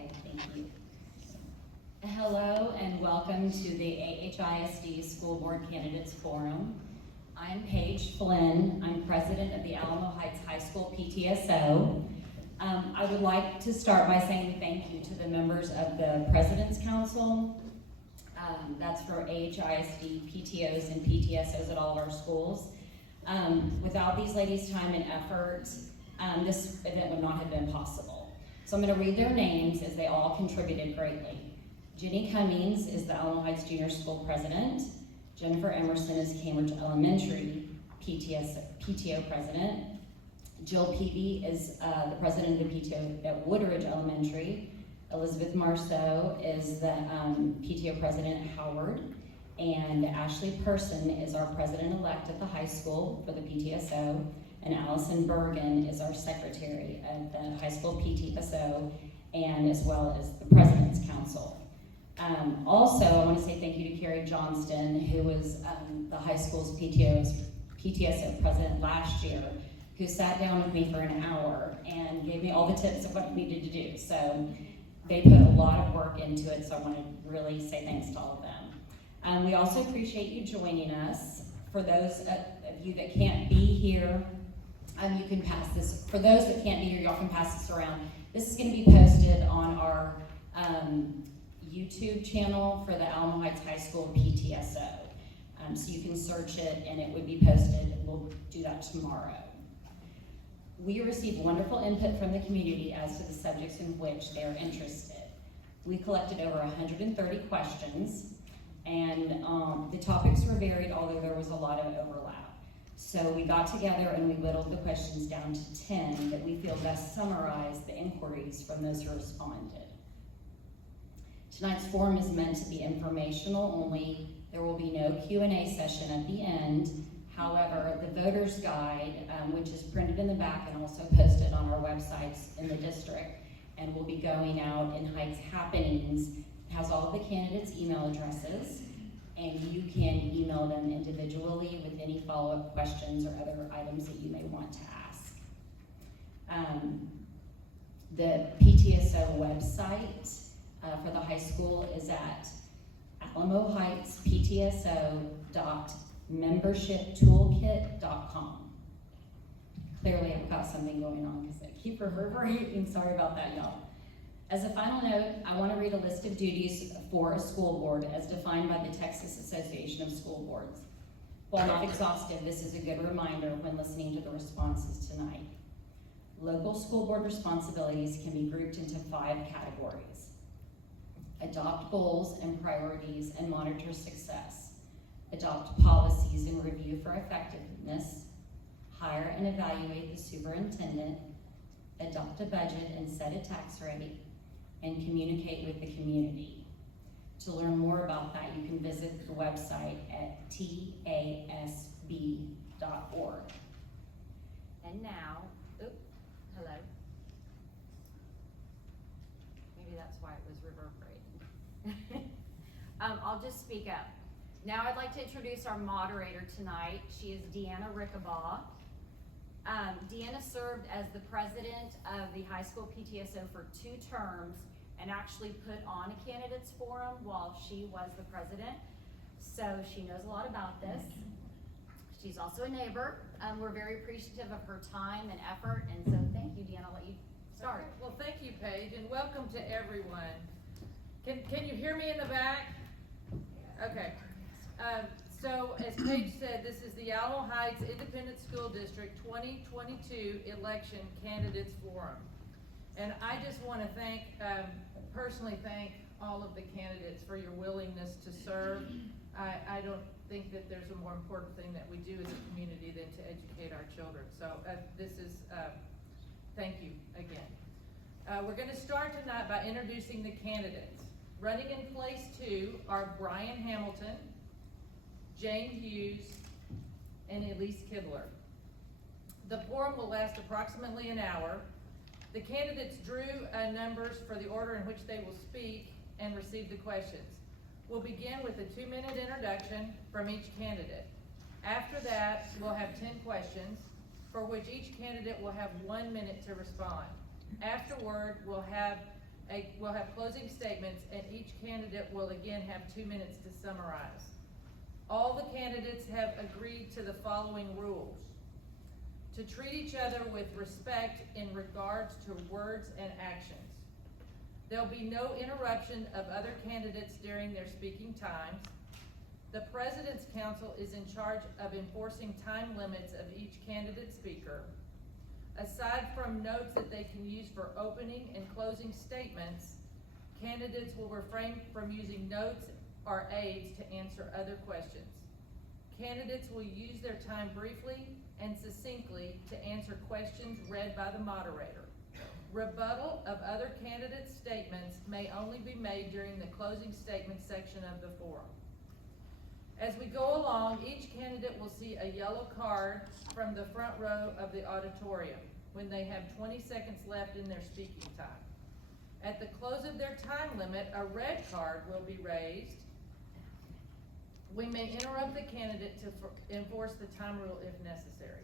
Okay, thank you. Hello and welcome to the ISD School Board Candidates Forum. I'm Paige Flynn. I'm president of the Alamo Heights High School PTSO. I would like to start by saying thank you to the members of the President's Council. That's for ISD PTOs and PTSOs at all of our schools. Without these ladies' time and effort, this event would not have been possible. So I'm going to read their names as they all contributed greatly. Jenny Cummings is the Alamo Heights Junior School President. Jennifer Emerson is Cambridge Elementary PTO President. Jill Peavy is the President of the PTO at Woodridge Elementary. Elizabeth Marceau is the PTO President at Howard. And Ashley Person is our President-elect at the high school for the PTSO. And Allison Bergen is our Secretary of the high school PTSO, and as well as the President's Council. Also, I want to say thank you to Carrie Johnston, who was the high school's PTSO president last year, who sat down with me for an hour and gave me all the tips of what I needed to do. So they put a lot of work into it, so I want to really say thanks to all of them. We also appreciate you joining us. For those of you that can't be here, you can pass this. For those that can't be here, y'all can pass this around. This is going to be posted on our YouTube channel for the Alamo Heights High School PTSO. So you can search it and it would be posted. We'll do that tomorrow. We received wonderful input from the community as to the subjects in which they're interested. We collected over 130 questions, and the topics were varied, although there was a lot of overlap. So we got together and we whittled the questions down to 10 that we feel best summarize the inquiries from those who responded. Tonight's forum is meant to be informational only. There will be no Q&A session at the end. However, the voter's guide, which is printed in the back and also posted on our websites in the district, and will be going out in Heights Happenings, has all of the candidates' email addresses, and you can email them individually with any follow-up questions or other items that you may want to ask. The PTSO website for the high school is at alamoheightsptso.membershiptoolkit.com. Clearly I've got something going on because I keep reverberating. Sorry about that, y'all. As a final note, I want to read a list of duties for a school board as defined by the Texas Association of School Boards. While not exhaustive, this is a good reminder when listening to the responses tonight. Local school board responsibilities can be grouped into 5 categories. Adopt goals and priorities and monitor success. Adopt policies and review for effectiveness. Hire and evaluate the superintendent. Adopt a budget and set a tax rate. And communicate with the community. To learn more about that, you can visit the website at tasb.org. And now, hello. Maybe that's why it was reverberating. I'll just speak up. Now I'd like to introduce our moderator tonight. She is Deanna Rickabaugh. Deanna served as the president of the high school PTSO for 2 terms and actually put on a candidates forum while she was the president. So she knows a lot about this. She's also a neighbor. We're very appreciative of her time and effort, and so thank you, Deanna. I'll let you start. Okay. Well, thank you, Paige, and welcome to everyone. Can you hear me in the back? Okay. So, as Paige said, this is the Alamo Heights Independent School District 2022 Election Candidates Forum. And I just want to personally thank all of the candidates for your willingness to serve. I don't think that there's a more important thing that we do as a community than to educate our children. So thank you again. We're going to start tonight by introducing the candidates. Running in place 2 are Brian Hamilton, Jane Hughes, and Elise Kibler. The forum will last approximately an hour. The candidates drew numbers for the order in which they will speak and receive the questions. We'll begin with a 2-minute introduction from each candidate. After that, we'll have 10 questions, for which each candidate will have 1 minute to respond. Afterward, we'll have we'll have closing statements, and each candidate will again have 2 minutes to summarize. All the candidates have agreed to the following rules: to treat each other with respect in regards to words and actions. There'll be no interruption of other candidates during their speaking times. The President's Council is in charge of enforcing time limits of each candidate speaker. Aside from notes that they can use for opening and closing statements, candidates will refrain from using notes or aids to answer other questions. Candidates will use their time briefly and succinctly to answer questions read by the moderator. Rebuttal of other candidates' statements may only be made during the closing statement section of the forum. As we go along, each candidate will see a yellow card from the front row of the auditorium when they have 20 seconds left in their speaking time. At the close of their time limit, a red card will be raised. We may interrupt the candidate to enforce the time rule if necessary.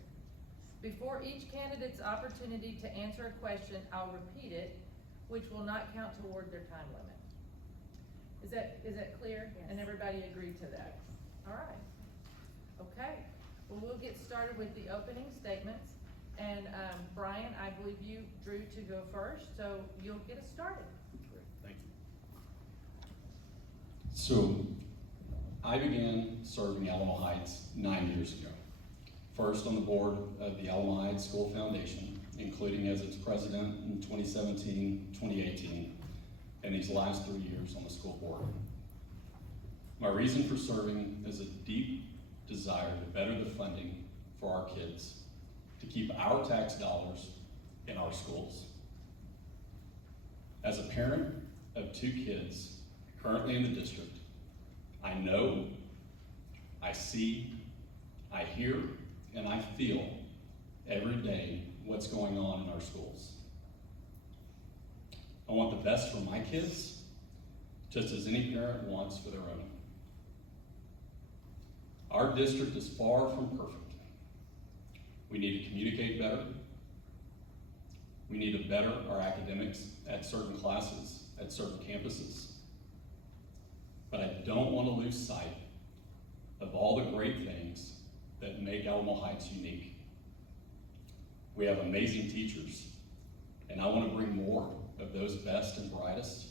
Before each candidate's opportunity to answer a question, I'll repeat it, which will not count toward their time limit. Is that clear? Yes. And everybody agreed to that? All right. Okay. Well, we'll get started with the opening statements. And Brian, I believe you drew to go first, so you'll get us started. Great, thank you. So, I began serving Alamo Heights 9 years ago. First on the board of the Alamo Heights School Foundation, including as its president in 2017, 2018, and these last 3 years on the school board. My reason for serving is a deep desire to better the funding for our kids, to keep our tax dollars in our schools. As a parent of 2 kids currently in the district, I know, I see, I hear, and I feel every day what's going on in our schools. I want the best for my kids, just as any parent wants for their own. Our district is far from perfect. We need to communicate better. We need to better our academics at certain classes, at certain campuses. But I don't want to lose sight of all the great things that make Alamo Heights unique. We have amazing teachers, and I want to bring more of those best and brightest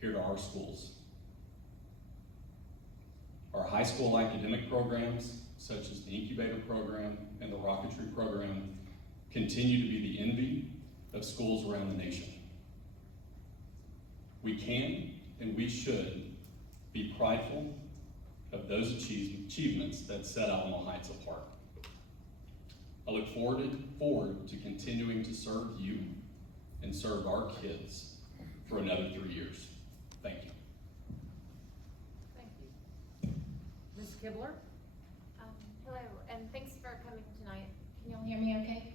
here to our schools. Our high school academic programs, such as the incubator program and the rocketry program, continue to be the envy of schools around the nation. We can and we should be prideful of those achievements that set Alamo Heights apart. I look forward to continuing to serve you and serve our kids for another 3 years. Thank you. Thank you. Ms. Kibler? Hello, and thanks for coming tonight. Can y'all hear me okay?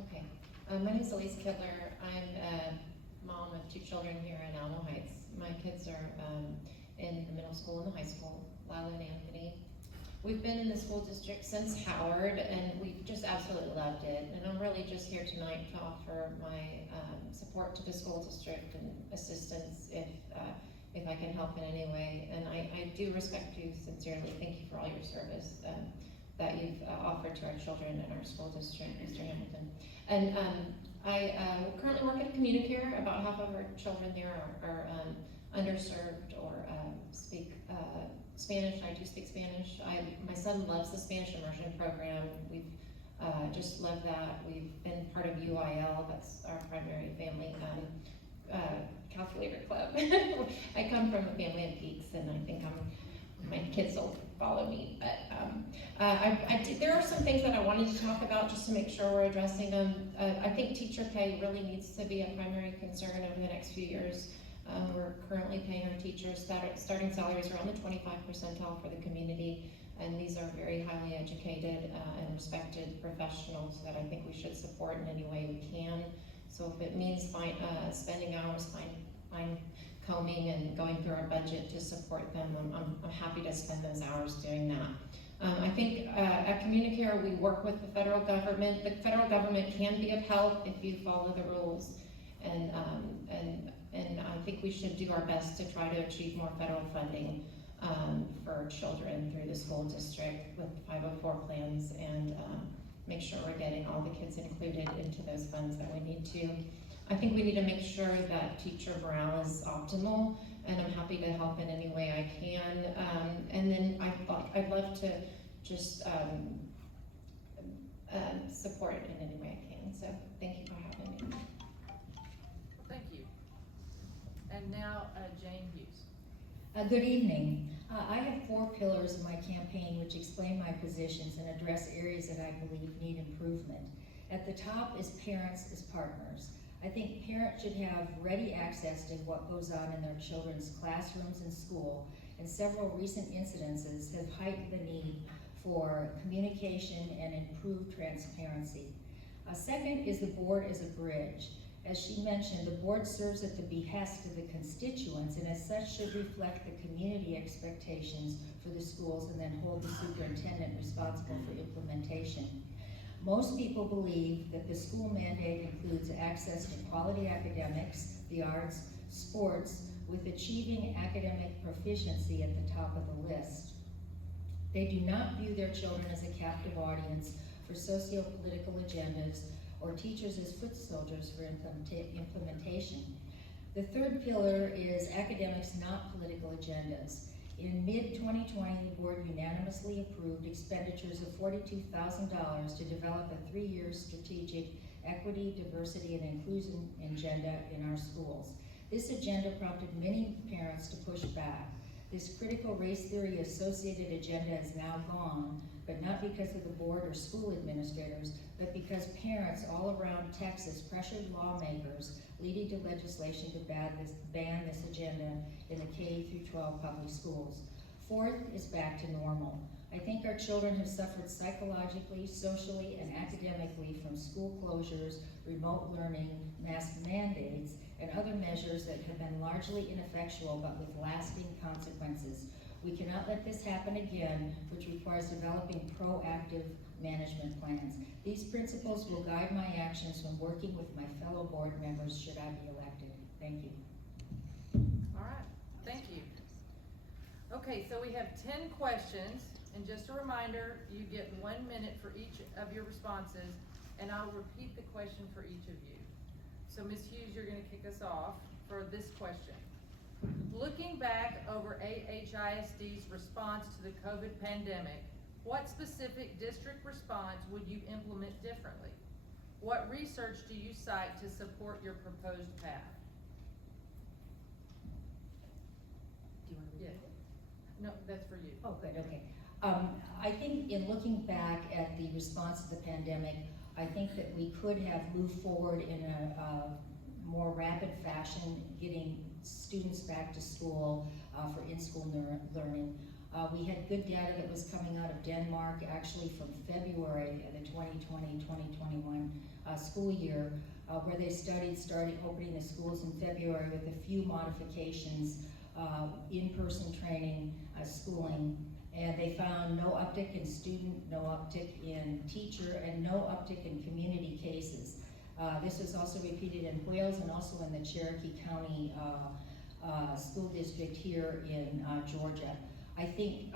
Okay. My name is Elise Kittler. I'm a mom of 2 children here in Alamo Heights. My kids are in the middle school and the high school, Lila and Anthony. We've been in the school district since Howard, and we've just absolutely loved it. And I'm really just here tonight to offer my support to the school district and assistance if I can help in any way. And I do respect you sincerely. Thank you for all your service that you've offered to our children in our school district, Mr. Hamilton. And I currently work at Communicare. About half of our children there are underserved or speak Spanish. I do speak Spanish. My son loves the Spanish immersion program. We've just loved that. We've been part of UIL, that's our primary family calculator club. I come from a family of geeks, and I think my kids will follow me. But there are some things that I wanted to talk about just to make sure we're addressing them. I think teacher pay really needs to be a primary concern over the next few years. We're currently paying our teachers starting salaries around the 25th percentile for the community, and these are very highly educated and respected professionals that I think we should support in any way we can. So if it means spending hours fine combing and going through our budget to support them, I'm happy to spend those hours doing that. I think at Communicare we work with the federal government. The federal government can be of help if you follow the rules, and I we should do our best to try to achieve more federal funding for children through the school district with 504 plans and make sure we're getting all the kids included into those funds that we need to. I think we need to make sure that teacher morale is optimal, and I'm happy to help in any way I can. And then I'd love to just support it in any way I can. So thank you for having me. Thank you. And now, Jane Hughes. Good evening. I have 4 pillars of my campaign which explain my positions and address areas that I believe need improvement. At the top is parents as partners. I think parents should have ready access to what goes on in their children's classrooms and school, and several recent incidences have heightened the need for communication and improved transparency. Second is the board as a bridge. As she mentioned, the board serves at the behest of the constituents and as such should reflect the community expectations for the schools and then hold the superintendent responsible for implementation. Most people believe that the school mandate includes access to quality academics, the arts, sports, with achieving academic proficiency at the top of the list. They do not view their children as a captive audience for socio-political agendas or teachers as foot soldiers for implementation. The third pillar is academics, not political agendas. In mid-2020, the board unanimously approved expenditures of $42,000 to develop a 3-year strategic equity, diversity, and inclusion agenda in our schools. This agenda prompted many parents to push back. This critical race theory associated agenda is now gone, but not because of the board or school administrators, but because parents all around Texas pressured lawmakers, leading to legislation to ban this agenda in the K-12 public schools. Fourth is back to normal. I think our children have suffered psychologically, socially, and academically from school closures, remote learning, mask mandates, and other measures that have been largely ineffectual but with lasting consequences. We cannot let this happen again, which requires developing proactive management plans. These principles will guide my actions when working with my fellow board members should I be elected. Thank you. All right, thank you. Okay, so we have 10 questions, and just a reminder, you get 1 minute for each of your responses, and I'll repeat the question for each of you. So Ms. Hughes, you're gonna kick us off for this question. Looking back over AHISD's response to the COVID pandemic, what specific district response would you implement differently? What research do you cite to support your proposed path? Do you want to repeat it? No, that's for you. Oh, good, okay. I think in looking back at the response to the pandemic, I think that we could have moved forward in a more rapid fashion, getting students back to school for in-school learning. We had good data that was coming out of Denmark, actually from February of the 2020-2021 school year, where they started opening the schools in February with a few modifications, in-person training, schooling, and they found no uptick in student, no uptick in teacher, and no uptick in community cases. This was also repeated in Wales and also in the Cherokee County school district here in Georgia. I think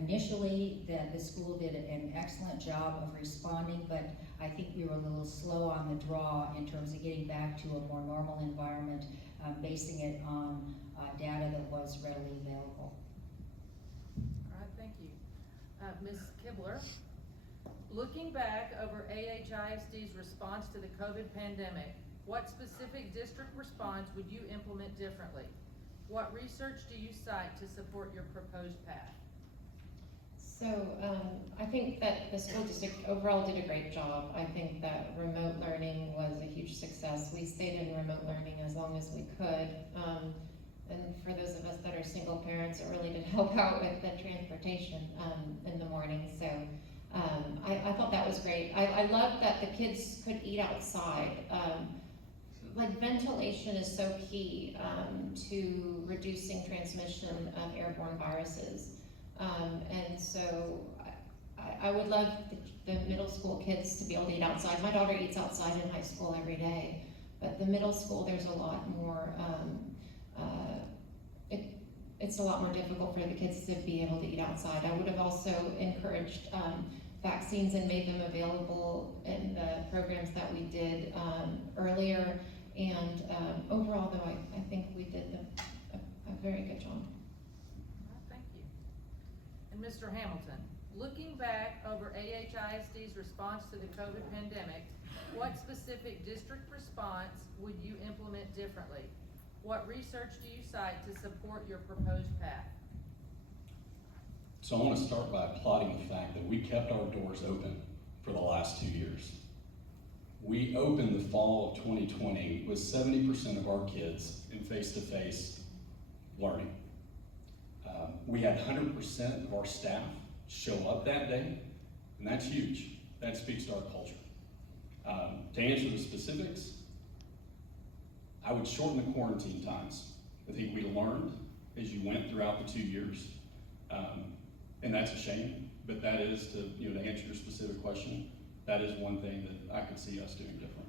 initially that the school did an excellent job of responding, but I think we were a little slow on the draw in terms of getting back to a more normal environment, basing it on data that was readily available. All right, thank you. Ms. Kibler, looking back over AHISD's response to the COVID pandemic, what specific district response would you implement differently? What research do you cite to support your proposed path? So I think that the school district overall did a great job. I think that remote learning was a huge success. We stayed in remote learning as long as we could. And for those of us that are single parents, it really did help out with the transportation in the morning. So I thought that was great. I love that the kids could eat outside. Like ventilation is so key to reducing transmission of airborne viruses. And so I would love the middle school kids to be able to eat outside. My daughter eats outside in high school every day, but the middle school, there's a lot more it's a lot more difficult for the kids to be able to eat outside. I would have also encouraged vaccines and made them available in the programs that we did earlier. And overall, though, I think we did a very good job. Well, thank you. And Mr. Hamilton, looking back over AHISD's response to the COVID pandemic, what specific district response would you implement differently? What research do you cite to support your proposed path? So I want to start by applauding the fact that we kept our doors open for the last 2 years. We opened the fall of 2020 with 70% of our kids in face-to-face learning. We had 100% of our staff show up that day, and that's huge. That speaks to our culture. To answer the specifics, I would shorten the quarantine times. I think we learned as you went throughout the 2 years, and that's a shame, but that is to answer your specific question, that is one thing that I could see us doing different.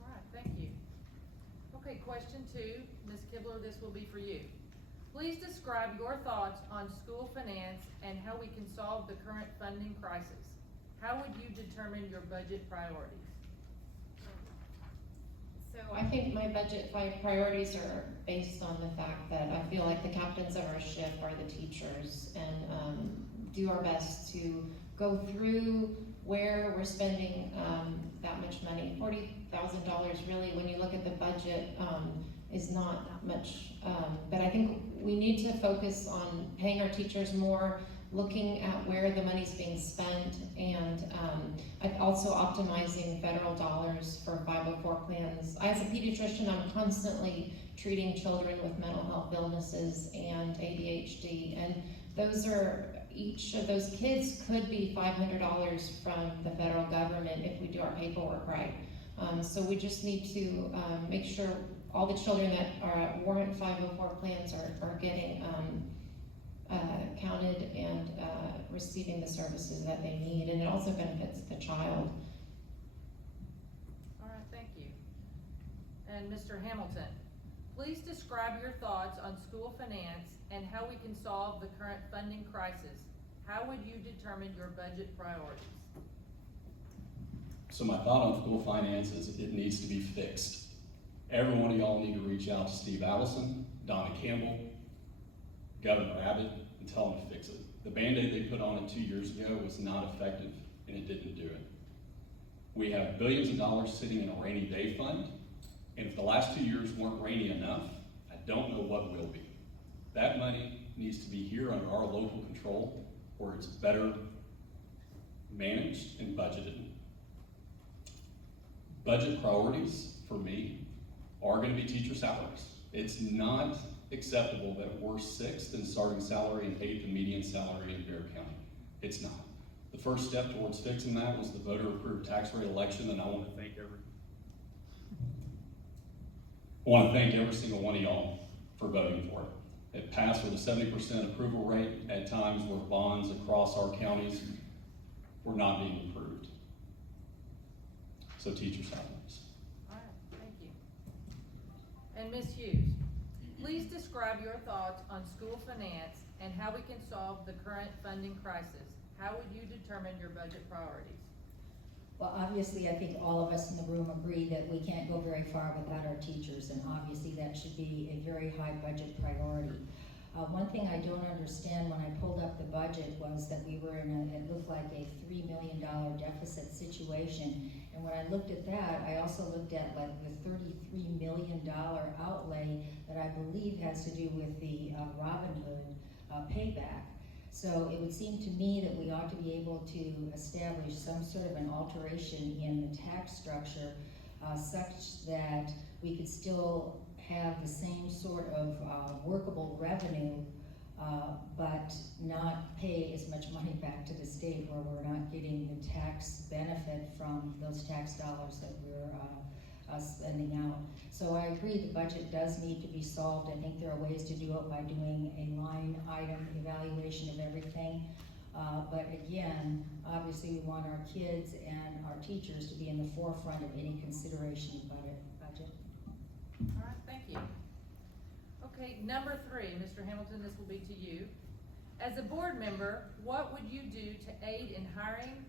All right, thank you. Okay, question 2, Ms. Kibler, this will be for you. Please describe your thoughts on school finance and how we can solve the current funding crisis. How would you determine your budget priorities? So I think my budget priorities are based on the fact that I feel like the captains of our ship are the teachers, and do our best to go through where we're spending that much money. $40,000 really, when you look at the budget, is not that much. But I think we need to focus on paying our teachers more, looking at where the money's being spent, and also optimizing federal dollars for 504 plans. As a pediatrician, I'm constantly treating children with mental health illnesses and ADHD, and each of those kids could be $500 from the federal government if we do our paperwork right. So we just need to make sure all the children that are at warrant 504 plans are getting counted and receiving the services that they need, and it also benefits the child. All right, thank you. And Mr. Hamilton, please describe your thoughts on school finance and how we can solve the current funding crisis. How would you determine your budget priorities? So my thought on school finance is it needs to be fixed. Every one of y'all need to reach out to Steve Allison, Donna Campbell, Governor Abbott, and tell them to fix it. The Band-Aid they put on it 2 years ago was not effective, and it didn't do it. We have billions of dollars sitting in a rainy day fund, and if the last 2 years weren't rainy enough, I don't know what will be. That money needs to be here under our local control, where it's better managed and budgeted. Budget priorities for me are going to be teacher salaries. It's not acceptable that we're 6th in starting salary and 8th in median salary in Bear County. It's not. The first step towards fixing that was the voter-approved tax rate election, and I want to thank every single one of y'all for voting for it. It passed with a 70% approval rate at times where bonds across our counties were not being approved. So teacher salaries. All right, thank you. And Ms. Hughes, please describe your thoughts on school finance and how we can solve the current funding crisis. How would you determine your budget priorities? Well, obviously, I think all of us in the room agree that we can't go very far without our teachers, and obviously that should be a very high budget priority. One thing I don't understand when I pulled up the budget was that we were in it looked like a $3 million deficit situation. And when I looked at that, I also looked at like the $33 million outlay that I believe has to do with the Robin Hood payback. So it would seem to me that we ought to be able to establish some sort of an alteration in the tax structure such that we could still have the same sort of workable revenue, but not pay as much money back to the state, where we're not getting the tax benefit from those tax dollars that we're spending out. So I agree the budget does need to be solved. I think there are ways to do it by doing a line item evaluation of everything. But again, obviously we want our kids and our teachers to be in the forefront of any consideration about it. Budget. All right, thank you. Okay, number 3, Mr. Hamilton, this will be to you. As a board member, what would you do to aid in hiring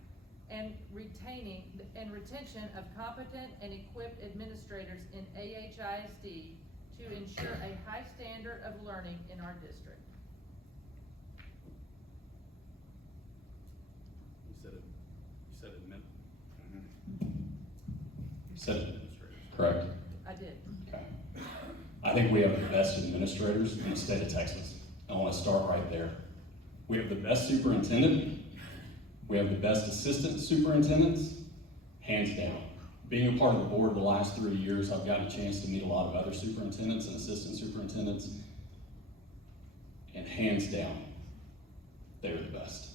and retaining and retention of competent and equipped administrators in AHISD to ensure a high standard of learning in our district? You said it, correct? I did. Okay. I think we have the best administrators in the state of Texas. I want to start right there. We have the best superintendent. We have the best assistant superintendents, hands down. Being a part of the board the last 3 years, I've gotten a chance to meet a lot of other superintendents and assistant superintendents, and hands down, they're the best.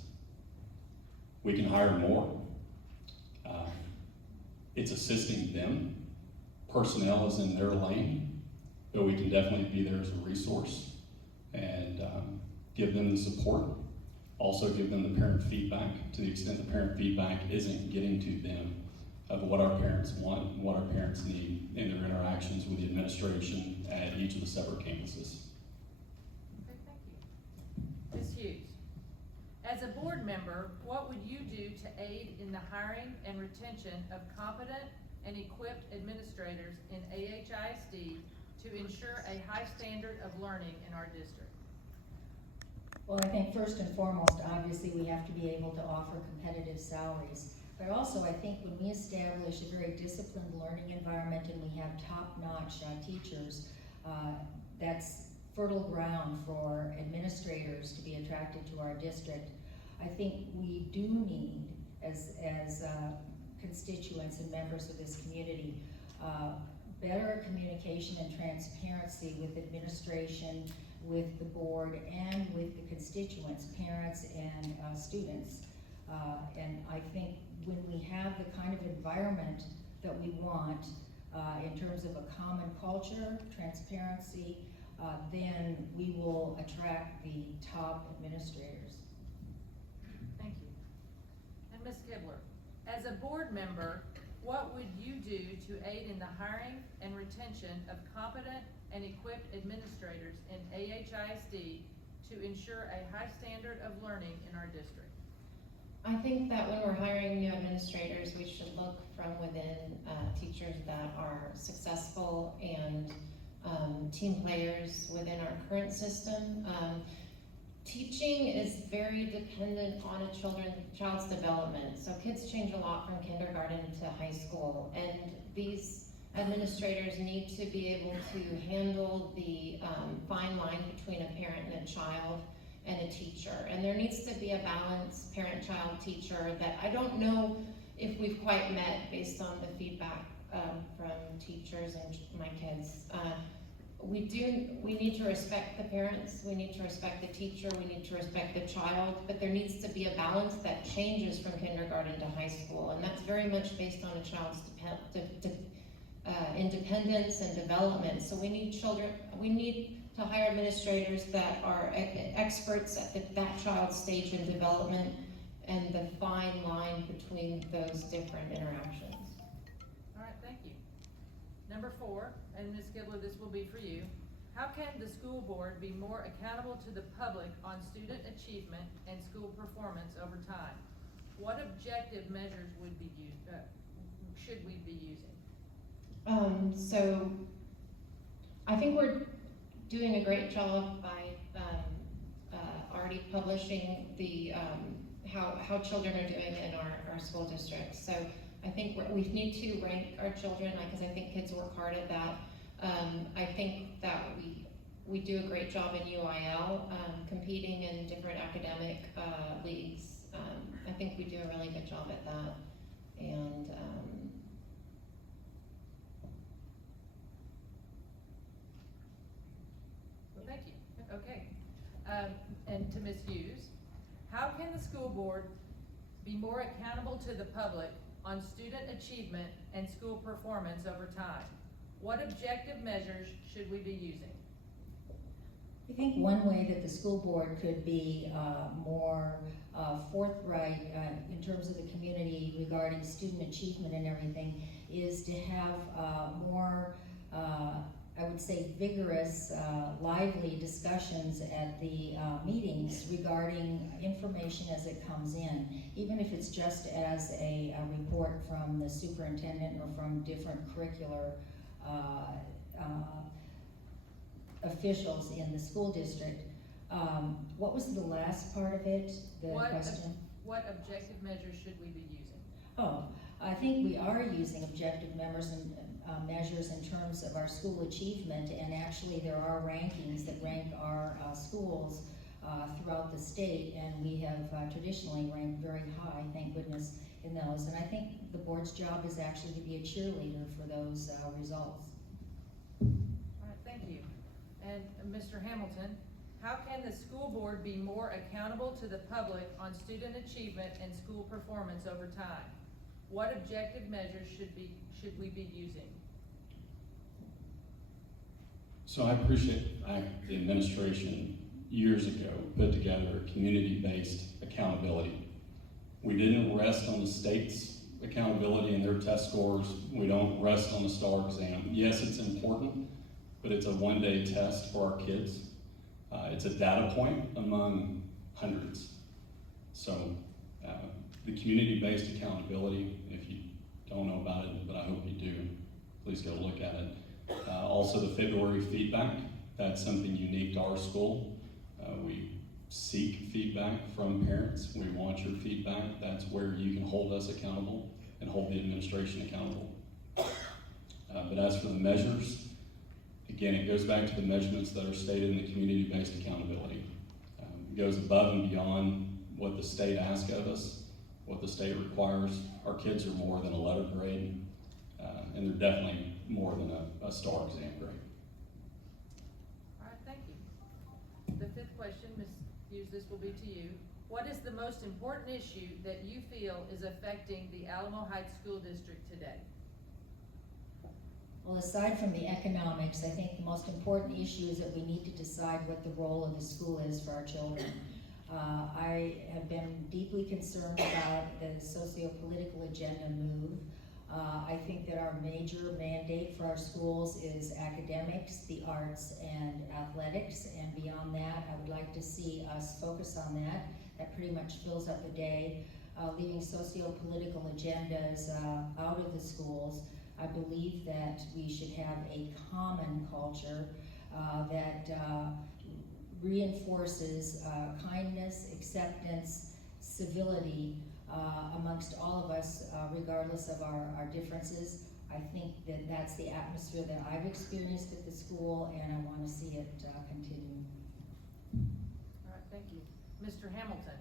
We can hire more. It's assisting them. Personnel is in their lane, but we can definitely be there as a resource and give them the support. Also give them the parent feedback to the extent the parent feedback isn't getting to them of what our parents want and what our parents need in their interactions with the administration at each of the separate campuses. Okay, thank you. Ms. Hughes, as a board member, what would you do to aid in the hiring and retention of competent and equipped administrators in AHISD to ensure a high standard of learning in our district? Well, I think first and foremost, obviously, we have to be able to offer competitive salaries. But also, I think when we establish a very disciplined learning environment and we have top-notch teachers, that's fertile ground for administrators to be attracted to our district. I think we do need, as constituents and members of this community, better communication and transparency with administration, with the board, and with the constituents, parents and students. And I think when we have the kind of environment that we want in terms of a common culture, transparency, then we will attract the top administrators. Thank you. And Ms. Kibler, as a board member, what would you do to aid in the hiring and retention of competent and equipped administrators in AHISD to ensure a high standard of learning in our district? I think that when we're hiring new administrators, we should look from within teachers that are successful and team players within our current system. Teaching is very dependent on a child's development. So kids change a lot from kindergarten to high school, and these administrators need to be able to handle the fine line between a parent and a child and a teacher. And there needs to be a balance, parent-child teacher, that I don't know if we've quite met based on the feedback from teachers and my kids. We need to respect the parents, we need to respect the teacher, we need to respect the child, but there needs to be a balance that changes from kindergarten to high school, and that's very much based on a child's independence and development. So we need to hire administrators that are experts at that child's stage in development and the fine line between those different interactions. All right, thank you. Number 4, and Ms. Kibler, this will be for you. How can the school board be more accountable to the public on student achievement and school performance over time? What objective measures would be should we be using? So I think we're doing a great job by already publishing the how children are doing in our school districts. So I think we need to rank our children, because I think kids work hard at that. I think that we do a great job in UIL, competing in different academic leagues. I think we do a really good job at that. And Well, thank you. Okay. And to Ms. Hughes, how can the school board be more accountable to the public on student achievement and school performance over time? What objective measures should we be using? I think one way that the school board could be more forthright in terms of the community regarding student achievement and everything is to have more I would say, vigorous, lively discussions at the meetings regarding information as it comes in, even if it's just as a report from the superintendent or from different curricular officials in the school district. What was the last part of it, the question? What objective measures should we be using? Oh, I think we are using objective measures in terms of our school achievement, and actually there are rankings that rank our schools throughout the state, and we have traditionally ranked very high, thank goodness, in those. And I think the board's job is actually to be a cheerleader for those results. All right, thank you. And Mr. Hamilton, how can the school board be more accountable to the public on student achievement and school performance over time? What objective measures should we be using? So I appreciate the administration years ago put together a community-based accountability. We didn't rest on the state's accountability and their test scores. We don't rest on the STAR exam. Yes, it's important, but it's a one-day test for our kids. It's a data point among hundreds. So the community-based accountability, if you don't know about it, but I hope you do, please go look at it. Also the February feedback, that's something unique to our school. We seek feedback from parents. We want your feedback. That's where you can hold us accountable and hold the administration accountable. But as for the measures, again, it goes back to the measurements that are stated in the community-based accountability. It goes above and beyond what the state asks of us, what the state requires. Our kids are more than a letter grade, and they're definitely more than a STAR exam grade. All right, thank you. The fifth question, Ms. Hughes, this will be to you. What is the most important issue that you feel is affecting the Alamo Heights School District today? Well, aside from the economics, I think the most important issue is that we need to decide what the role of the school is for our children. I have been deeply concerned about the socio-political agenda move. I think that our major mandate for our schools is academics, the arts, and athletics, and beyond that, I would like to see us focus on that. That pretty much fills up the day. Leaving socio-political agendas out of the schools, I believe that we should have a common culture that reinforces kindness, acceptance, civility amongst all of us, regardless of our differences. I think that that's the atmosphere that I've experienced at the school, and I want to see it continue. All right, thank you. Mr. Hamilton,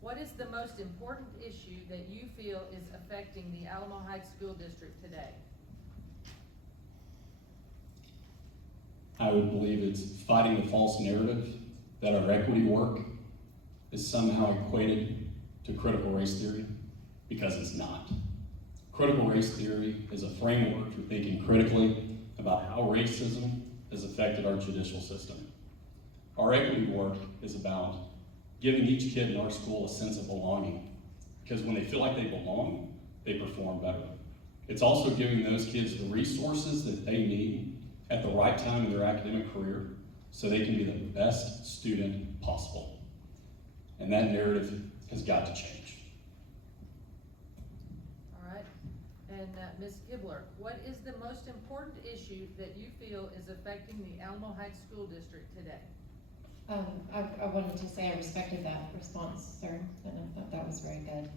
what is the most important issue that you feel is affecting the Alamo Heights School District today? I would believe it's fighting the false narrative that our equity work is somehow equated to critical race theory, because it's not. Critical race theory is a framework for thinking critically about how racism has affected our judicial system. Our equity work is about giving each kid in our school a sense of belonging, because when they feel like they belong, they perform better. It's also giving those kids the resources that they need at the right time in their academic career so they can be the best student possible. And that narrative has got to change. All right. And Ms. Kibler, what is the most important issue that you feel is affecting the Alamo Heights School District today? I wanted to say I respected that response, sir, and I thought that was very good.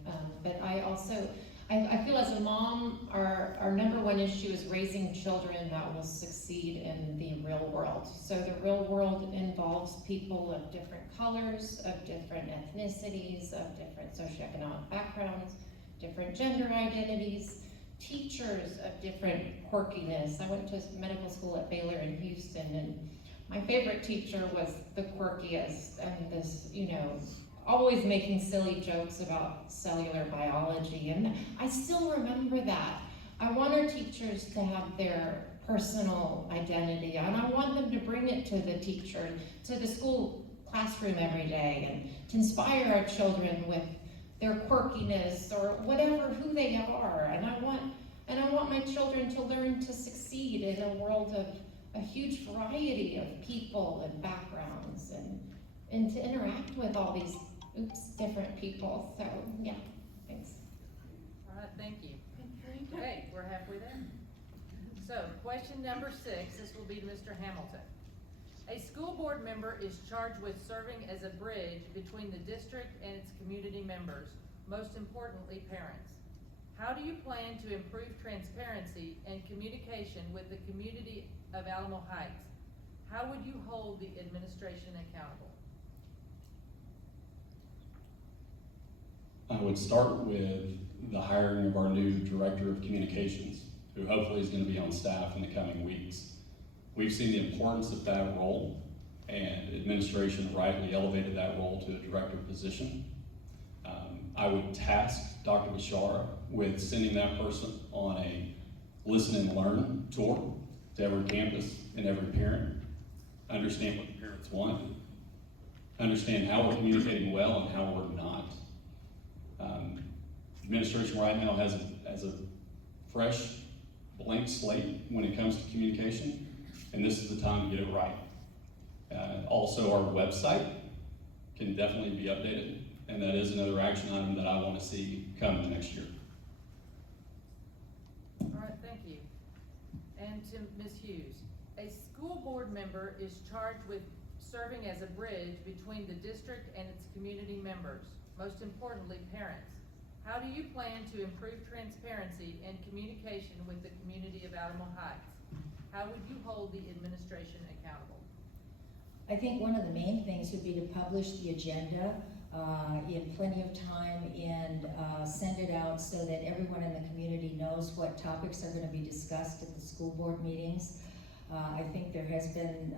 But I also, I feel as a mom, our number one issue is raising children that will succeed in the real world. So the real world involves people of different colors, of different ethnicities, of different socioeconomic backgrounds, different gender identities, teachers of different quirkiness. I went to medical school at Baylor in Houston, and my favorite teacher was the quirkiest, and this, always making silly jokes about cellular biology, and I still remember that. I want our teachers to have their personal identity, and I want them to bring it to the teacher, to the school classroom every day, and to inspire our children with their quirkiness or whatever, who they are. And I want my children to learn to succeed in a world a huge variety of people and backgrounds and to interact with all these, different people. So, yeah, thanks. All right, thank you. Okay, we're halfway there. So, question number 6, this will be to Mr. Hamilton. A school board member is charged with serving as a bridge between the district and its community members, most importantly, parents. How do you plan to improve transparency and communication with the community of Alamo Heights? How would you hold the administration accountable? I would start with the hiring of our new Director of Communications, who hopefully is going to be on staff in the coming weeks. We've seen the importance of that role, and administration rightly elevated that role to a director position. I would task Dr. Bashara with sending that person on a listen and learn tour to every campus and every parent, understand what the parents want, understand how we're communicating well and how we're not. Administration right now has a fresh blank slate when it comes to communication, and this is the time to get it right. Also, our website can definitely be updated, and that is another action item that I want to see come the next year. All right, thank you. And to Ms. Hughes, a school board member is charged with serving as a bridge between the district and its community members, most importantly, parents. How do you plan to improve transparency and communication with the community of Alamo Heights? How would you hold the administration accountable? I think one of the main things would be to publish the agenda in plenty of time and send it out so that everyone in the community knows what topics are going to be discussed at the school board meetings. I think there has been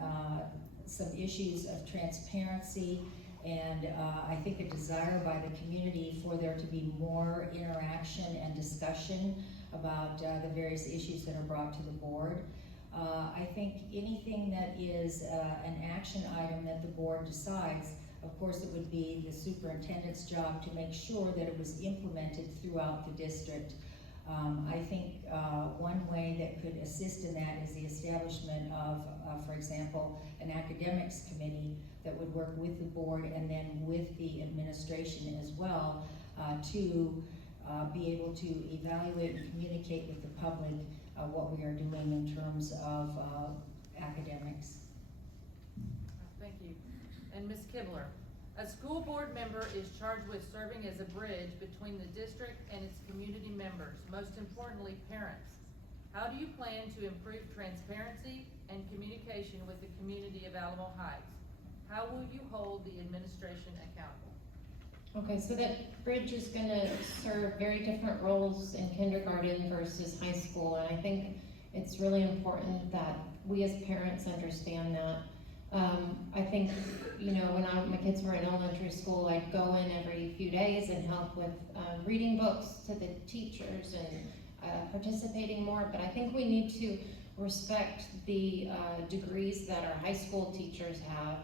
some issues of transparency, and I think a desire by the community for there to be more interaction and discussion about the various issues that are brought to the board. I think anything that is an action item that the board decides, of course it would be the superintendent's job to make sure that it was implemented throughout the district. I think one way that could assist in that is the establishment of, for example, an academics committee that would work with the board and then with the administration as well to be able to evaluate and communicate with the public what we are doing in terms of academics. Thank you. And Ms. Kibler, a school board member is charged with serving as a bridge between the district and its community members, most importantly, parents. How do you plan to improve transparency and communication with the community of Alamo Heights? How will you hold the administration accountable? Okay, so that bridge is going to serve very different roles in kindergarten versus high school, and I think it's really important that we as parents understand that. I think, you know, when my kids were in elementary school, I'd go in every few days and help with reading books to the teachers and participating more, but I think we need to respect the degrees that our high school teachers have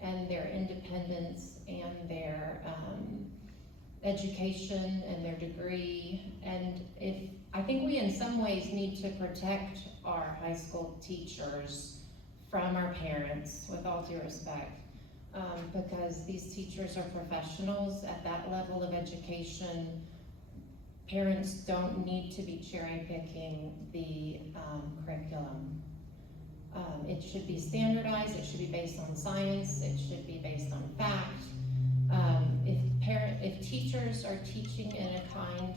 and their independence and their education and their degree. And I think we in some ways need to protect our high school teachers from our parents, with all due respect, because these teachers are professionals at that level of education. Parents don't need to be cherry picking the curriculum. It should be standardized, it should be based on science, it should be based on fact. If teachers are teaching in a kind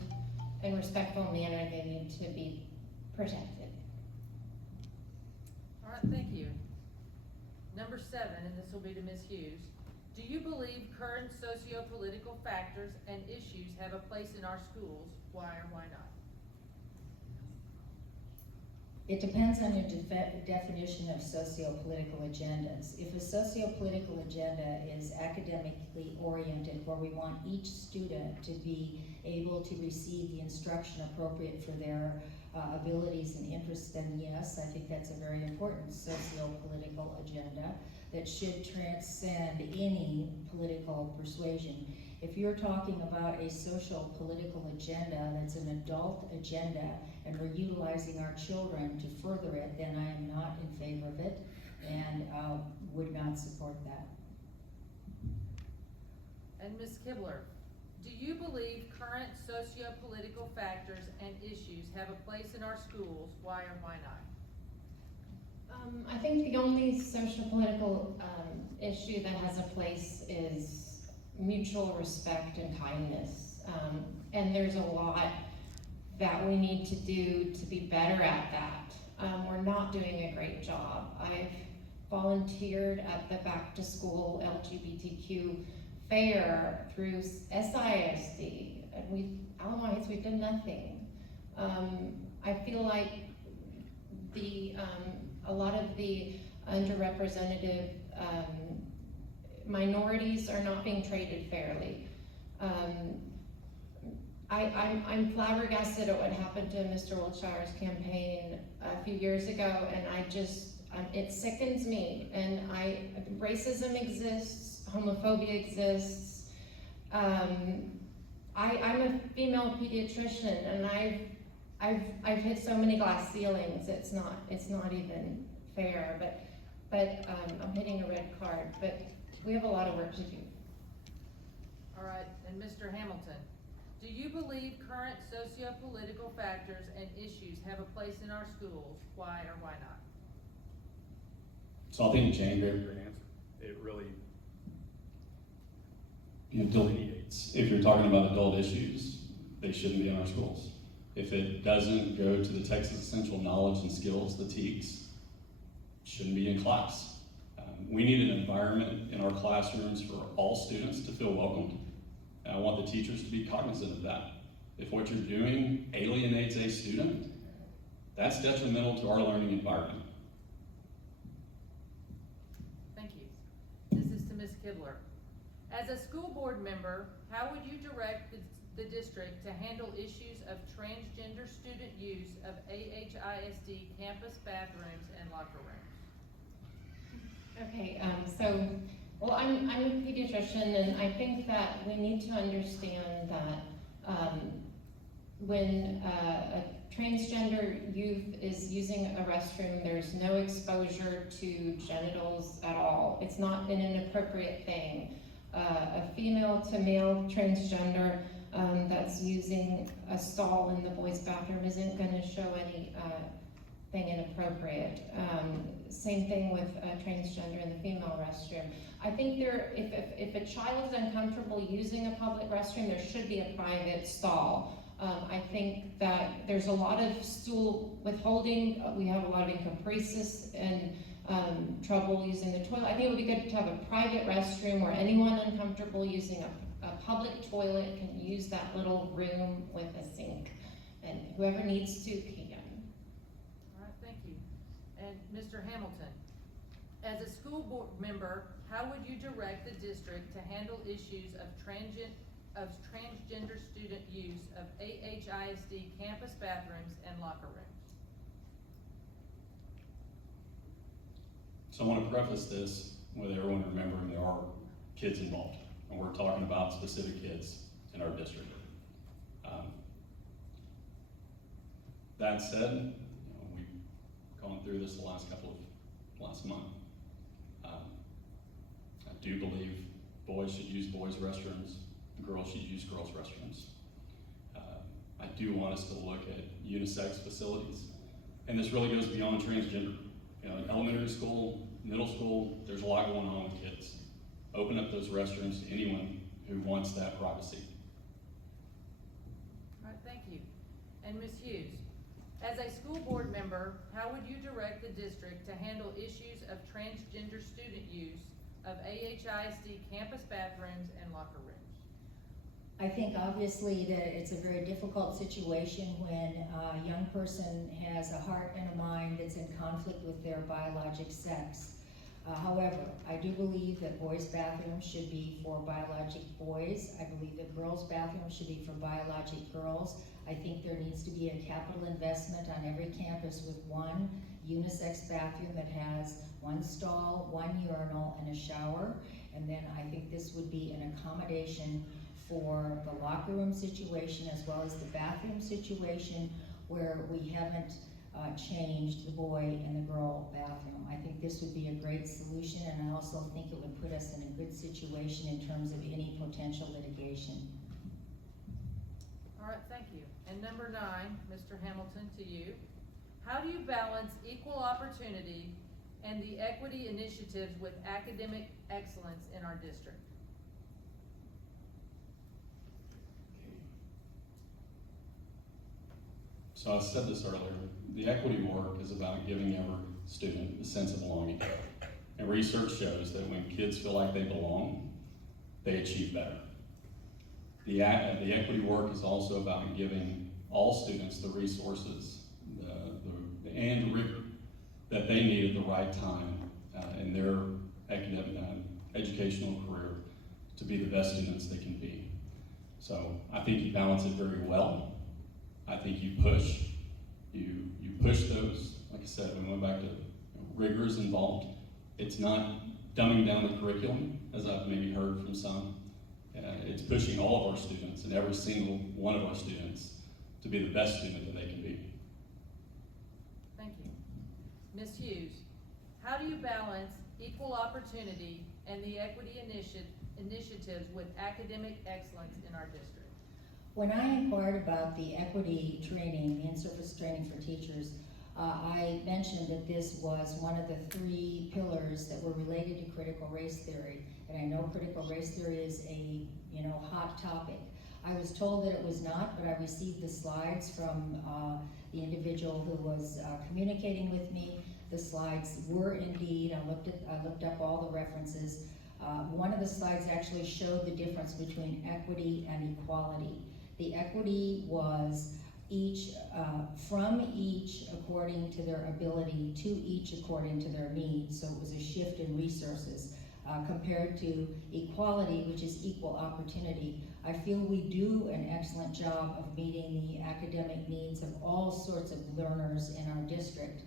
and respectful manner, they need to be protected. All right, thank you. Number 7, and this will be to Ms. Hughes. Do you believe current socio-political factors and issues have a place in our schools? Why or why not? It depends on your definition of socio-political agendas. If a socio-political agenda is academically oriented, where we want each student to be able to receive the instruction appropriate for their abilities and interests, then yes, I think that's a very important socio-political agenda that should transcend any political persuasion. If you're talking about a social political agenda that's an adult agenda and we're utilizing our children to further it, then I am not in favor of it and would not support that. And Ms. Kibler, do you believe current socio-political factors and issues have a place in our schools? Why or why not? I think the only social political issue that has a place is mutual respect and kindness. And there's a lot that we need to do to be better at that. We're not doing a great job. I've volunteered at the back to school LGBTQ fair through SISD, and Alamo Heights, we've done nothing. I feel like a lot of the underrepresented minorities are not being treated fairly. I'm flabbergasted at what happened to Mr. Wiltshire's campaign a few years ago, and it sickens me. And racism exists, homophobia exists. I'm a female pediatrician, and I've hit so many glass ceilings. It's not even fair. But I'm hitting a red card. But we have a lot of work to do. All right, and Mr. Hamilton, do you believe current socio-political factors and issues have a place in our schools? Why or why not? So I think Jane gave Your answer. It really delineates. If you're talking about adult issues, they shouldn't be in our schools. If it doesn't go to the Texas Essential Knowledge and Skills, the TEKS, shouldn't be in class. We need an environment in our classrooms for all students to feel welcomed. And I want the teachers to be cognizant of that. If what you're doing alienates a student, that's detrimental to our learning environment. Thank you. This is to Ms. Kibler. As a school board member, how would you direct the district to handle issues of transgender student use of AHISD campus bathrooms and locker rooms? Okay, well, I'm a pediatrician, and I think that we need to understand that when a transgender youth is using a restroom, there's no exposure to genitals at all. It's not an inappropriate thing. A female to male transgender that's using a stall in the boys' bathroom isn't going to show anything inappropriate. Same thing with a transgender in the female restroom. I think if a child is uncomfortable using a public restroom, there should be a private stall. I think that there's a lot of stool withholding. We have a lot of encopresis and trouble using the toilet. I think it would be good to have a private restroom where anyone uncomfortable using a public toilet can use that little room with a sink, and whoever needs to can. All right, thank you. And Mr. Hamilton, as a school board member, how would you direct the district to handle issues of transgender student use of AHISD campus bathrooms and locker rooms? So I want to preface this with everyone remembering there are kids involved, and we're talking about specific kids in our district. That said, we've gone through this the last month. I do believe boys should use boys' restrooms, girls should use girls' restrooms. I do want us to look at unisex facilities, and this really goes beyond transgender. In elementary school, middle school, there's a lot going on with kids. Open up those restrooms to anyone who wants that privacy. All right, thank you. And Ms. Hughes, as a school board member, how would you direct the district to handle issues of transgender student use of AHISD campus bathrooms and locker rooms? I think obviously that it's a very difficult situation when a young person has a heart and a mind that's in conflict with their biologic sex. However, I do believe that boys' bathrooms should be for biologic boys. I believe that girls' bathrooms should be for biologic girls. I think there needs to be a capital investment on every campus with one unisex bathroom that has one stall, one urinal, and a shower. And then I think this would be an accommodation for the locker room situation as well as the bathroom situation where we haven't changed the boy and the girl bathroom. I think this would be a great solution, and I also think it would put us in a good situation in terms of any potential litigation. All right, thank you. And number 9, Mr. Hamilton, to you. How do you balance equal opportunity and the equity initiatives with academic excellence in our district? So I said this earlier, the equity work is about giving every student a sense of belonging. And research shows that when kids feel like they belong, they achieve better. The equity work is also about giving all students the resources and the rigor that they need at the right time in their educational career to be the best students they can be. So I think you balance it very well. I think you push those. Like I said, we went back to rigors involved. It's not dumbing down the curriculum, as I've maybe heard from some. It's pushing all of our students and every single one of our students to be the best student that they can be. Thank you. Ms. Hughes, how do you balance equal opportunity and the equity initiatives with academic excellence in our district? When I inquired about the equity training, the in-service training for teachers, I mentioned that this was one of the 3 pillars that were related to critical race theory. And I know critical race theory is a hot topic. I was told that it was not, but I received the slides from the individual who was communicating with me. The slides were indeed, I looked up all the references. One of the slides actually showed the difference between equity and equality. The equity was from each according to their ability, to each according to their needs. So it was a shift in resources compared to equality, which is equal opportunity. I feel we do an excellent job of meeting the academic needs of all sorts of learners in our district.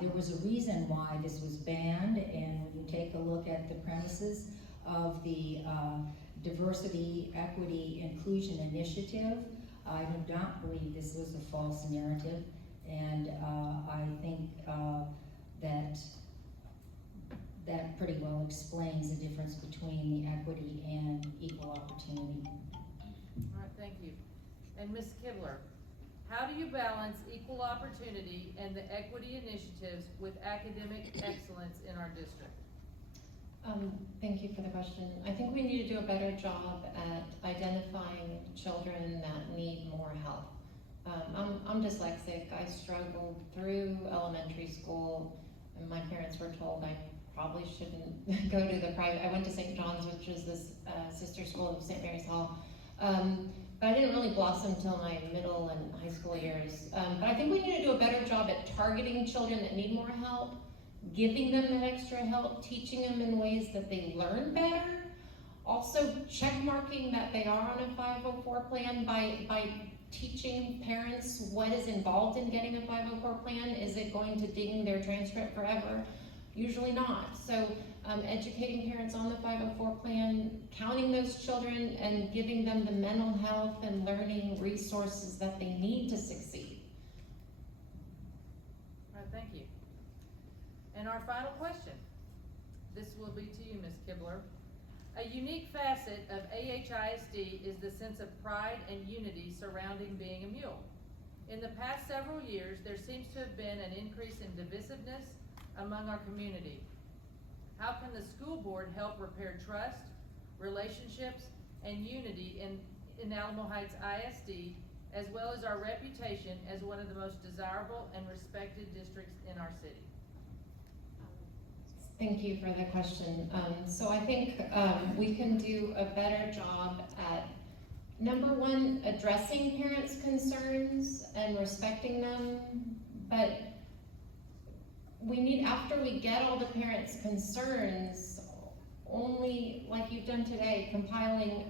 There was a reason why this was banned, and when you take a look at the premises of the Diversity, Equity, Inclusion Initiative, I do not believe this was a false narrative, and I think that pretty well explains the difference between the equity and equal opportunity. All right, thank you. And Ms. Kibler, how do you balance equal opportunity and the equity initiatives with academic excellence in our district? Thank you for the question. I think we need to do a better job at identifying children that need more help. I'm dyslexic. I struggled through elementary school, and my parents were told I probably shouldn't go to the private. I went to St. John's, which is this sister school of St. Mary's Hall. But I didn't really blossom until my middle and high school years. But I think we need to do a better job at targeting children that need more help, giving them that extra help, teaching them in ways that they learn better. Also check marking that they are on a 504 plan by teaching parents what is involved in getting a 504 plan. Is it going to ding their transcript forever? Usually not. So educating parents on the 504 plan, counting those children and giving them the mental health and learning resources that they need to succeed. All right, thank you. And our final question. This will be to you, Ms. Kibler. A unique facet of AHISD is the sense of pride and unity surrounding being a mule. In the past several years, there seems to have been an increase in divisiveness among our community. How can the school board help repair trust, relationships, and unity in Alamo Heights ISD, as well as our reputation as one of the most desirable and respected districts in our city? Thank you for the question. So I think we can do a better job at, number one, addressing parents' concerns and respecting them, but we need, after we get all the parents' concerns, only, like you've done today, compiling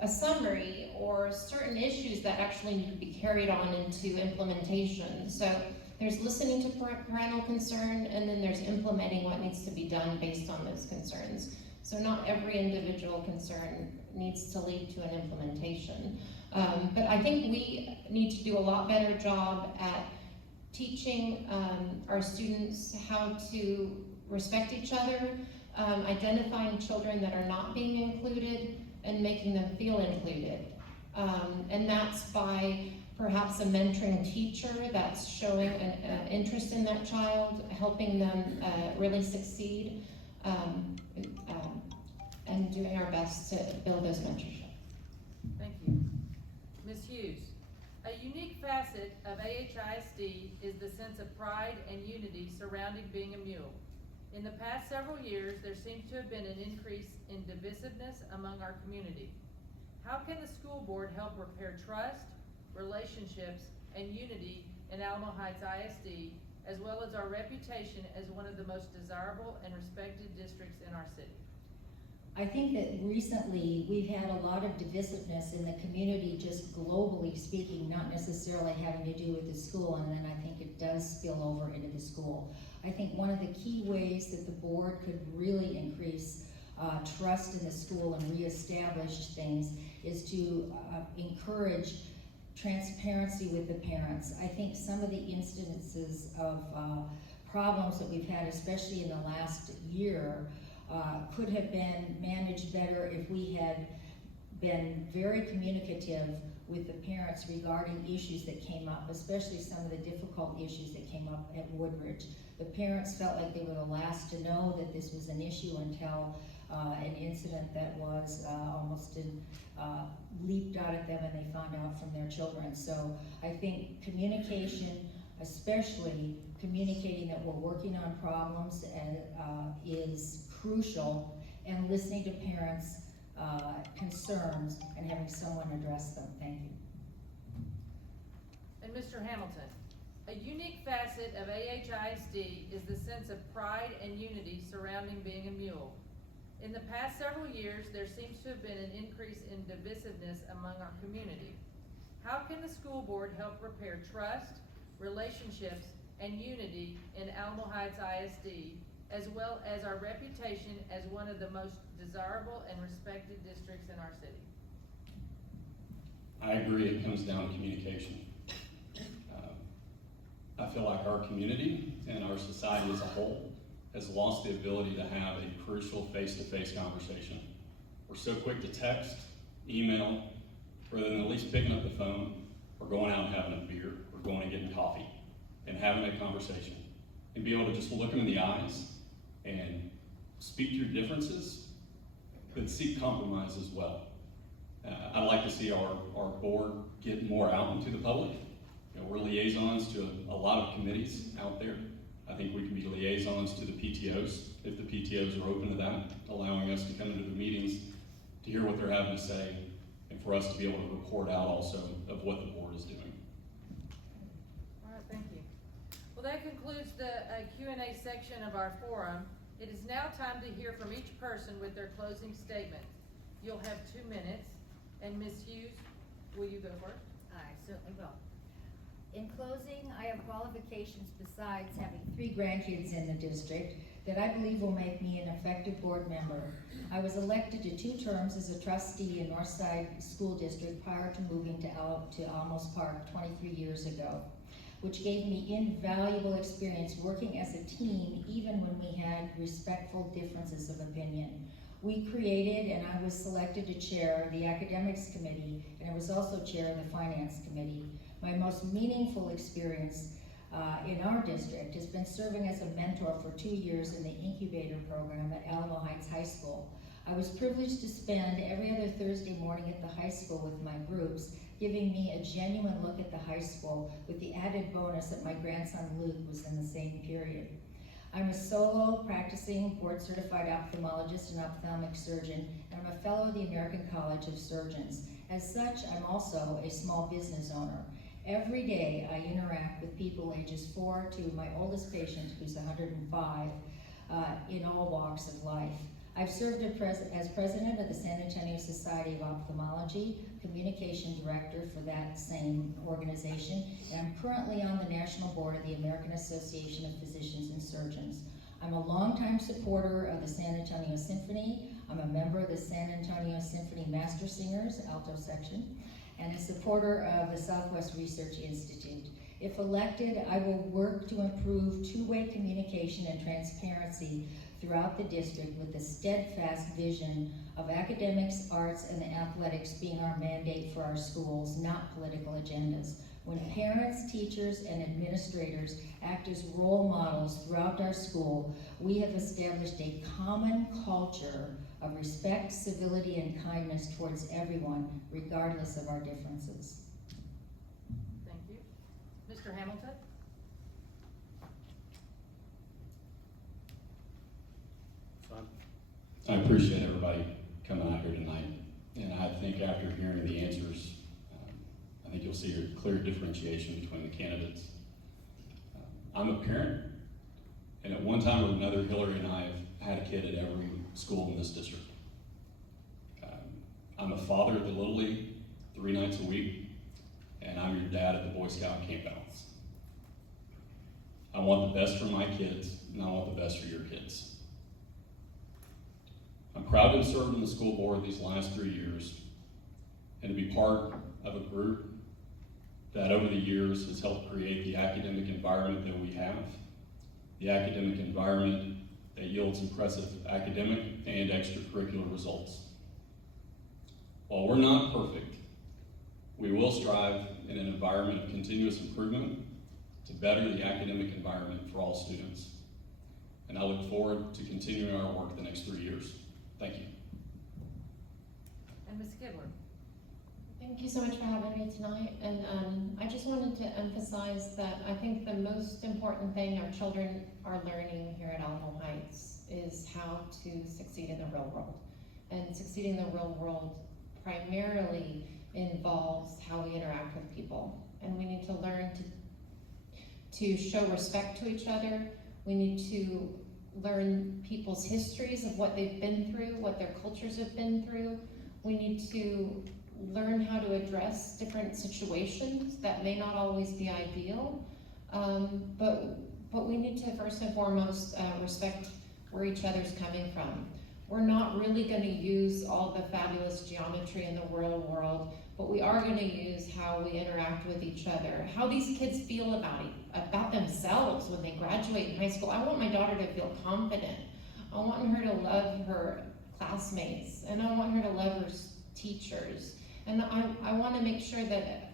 a summary or certain issues that actually need to be carried on into implementation. So there's listening to parental concern, and then there's implementing what needs to be done based on those concerns. So not every individual concern needs to lead to an implementation. But I think we need to do a lot better job at teaching our students how to respect each other, identifying children that are not being included, and making them feel included. And that's by perhaps a mentoring teacher that's showing an interest in that child, helping them really succeed, and doing our best to build those mentorships. Thank you. Ms. Hughes, a unique facet of AHISD is the sense of pride and unity surrounding being a mule. In the past several years, there seems to have been an increase in divisiveness among our community. How can the school board help repair trust, relationships, and unity in Alamo Heights ISD, as well as our reputation as one of the most desirable and respected districts in our city? I think that recently we've had a lot of divisiveness in the community, just globally speaking, not necessarily having to do with the school, and then I think it does spill over into the school. I think one of the key ways that the board could really increase trust in the school and reestablish things is to encourage transparency with the parents. I think some of the instances of problems that we've had, especially in the last year, could have been managed better if we had been very communicative with the parents regarding issues that came up, especially some of the difficult issues that came up at Woodridge. The parents felt like they were the last to know that this was an issue until an incident that was almost leaped out at them and they found out from their children. So I think communication, especially communicating that we're working on problems, and is crucial, and listening to parents' concerns and having someone address them. Thank you. And Mr. Hamilton, a unique facet of AHISD is the sense of pride and unity surrounding being a mule. In the past several years, there seems to have been an increase in divisiveness among our community. How can the school board help repair trust, relationships, and unity in Alamo Heights ISD, as well as our reputation as one of the most desirable and respected districts in our city? I agree, it comes down to communication. I feel like our community and our society as a whole has lost the ability to have a crucial face-to-face conversation. We're so quick to text, email, rather than at least picking up the phone or going out and having a beer or going and getting coffee and having a conversation and be able to just look them in the eyes and speak your differences, but seek compromise as well. I'd like to see our board get more out into the public. You know, we're liaisons to a lot of committees out there. I think we can be liaisons to the PTOs, if the PTOs are open to that, allowing us to come into the meetings to hear what they're having to say, and for us to be able to report out also of what the board is doing. All right, thank you. Well, that concludes the Q&A section of our forum. It is now time to hear from each person with their closing statement. You'll have 2 minutes. And Ms. Hughes, will you go first? I certainly will. In closing, I have qualifications besides having 3 grandkids in the district that I believe will make me an effective board member. I was elected to 2 terms as a trustee in Northside School District prior to moving to Alamos Park 23 years ago, which gave me invaluable experience working as a team even when we had respectful differences of opinion. We created, and I was selected to chair the academics committee, and I was also chair of the finance committee. My most meaningful experience in our district has been serving as a mentor for 2 years in the incubator program at Alamo Heights High School. I was privileged to spend every other Thursday morning at the high school with my groups, giving me a genuine look at the high school, with the added bonus that my grandson Luke was in the same period. I'm a solo practicing board certified ophthalmologist and ophthalmic surgeon, and I'm a fellow of the American College of Surgeons. As such, I'm also a small business owner. Every day I interact with people ages 4 to my oldest patient, who's 105, in all walks of life. I've served as president of the San Antonio Society of Ophthalmology, communication director for that same organization, and I'm currently on the national board of the American Association of Physicians and Surgeons. I'm a longtime supporter of the San Antonio Symphony. I'm a member of the San Antonio Symphony Master Singers, alto section, and a supporter of the Southwest Research Institute. If elected, I will work to improve two-way communication and transparency throughout the district with a steadfast vision of academics, arts, and athletics being our mandate for our schools, not political agendas. When parents, teachers, and administrators act as role models throughout our school, we have established a common culture of respect, civility, and kindness towards everyone, regardless of our differences. Thank you. Mr. Hamilton? I appreciate everybody coming out here tonight, and I think after hearing the answers, I think you'll see a clear differentiation between the candidates. I'm a parent, and at one time or another, Hillary and I have had a kid at every school in this district. I'm a father at the Little League 3 nights a week, and I'm your dad at the Boy Scout campouts. I want the best for my kids, and I want the best for your kids. I'm proud to have served on the school board these last 3 years and to be part of a group that over the years has helped create the academic environment that we have, the academic environment that yields impressive academic and extracurricular results. While we're not perfect, we will strive in an environment of continuous improvement to better the academic environment for all students. And I look forward to continuing our work the next 3 years. Thank you. And Ms. Kidler? Thank you so much for having me tonight, and I just wanted to emphasize that I think the most important thing our children are learning here at Alamo Heights is how to succeed in the real world. And succeeding in the real world primarily involves how we interact with people. And we need to learn to show respect to each other. We need to learn people's histories of what they've been through, what their cultures have been through. We need to learn how to address different situations that may not always be ideal, but we need to first and foremost respect where each other's coming from. We're not really going to use all the fabulous geometry in the real world, but we are going to use how we interact with each other, how these kids feel about themselves when they graduate in high school. I want my daughter to feel confident. I want her to love her classmates, and I want her to love her teachers. And I want to make sure that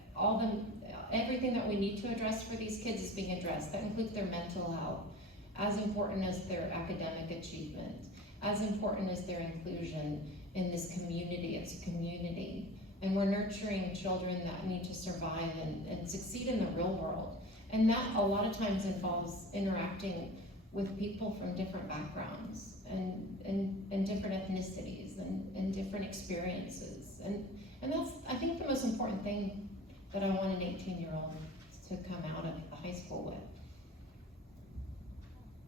everything that we need to address for these kids is being addressed. That includes their mental health, as important as their academic achievement, as important as their inclusion in this community. It's a community. And we're nurturing children that need to survive and succeed in the real world. And that a lot of times involves interacting with people from different backgrounds and different ethnicities and different experiences. And that's, I think, the most important thing that I want an 18-year-old to come out of the high school with.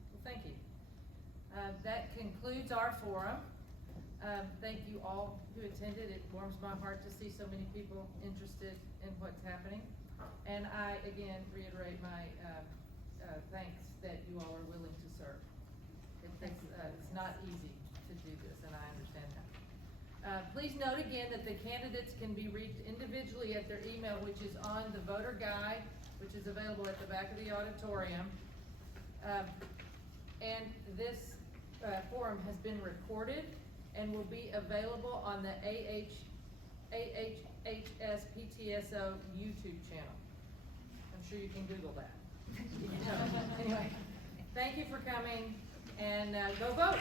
Well, thank you. That concludes our forum. Thank you all who attended. It warms my heart to see so many people interested in what's happening. And I, again, reiterate my thanks that you all are willing to serve. It's not easy to do this, and I understand that. Please note again that the candidates can be reached individually at their email, which is on the voter guide, which is available at the back of the auditorium. And this forum has been recorded and will be available on the AHHS PTSO YouTube channel. I'm sure you can Google that. Anyway, thank you for coming, and go vote.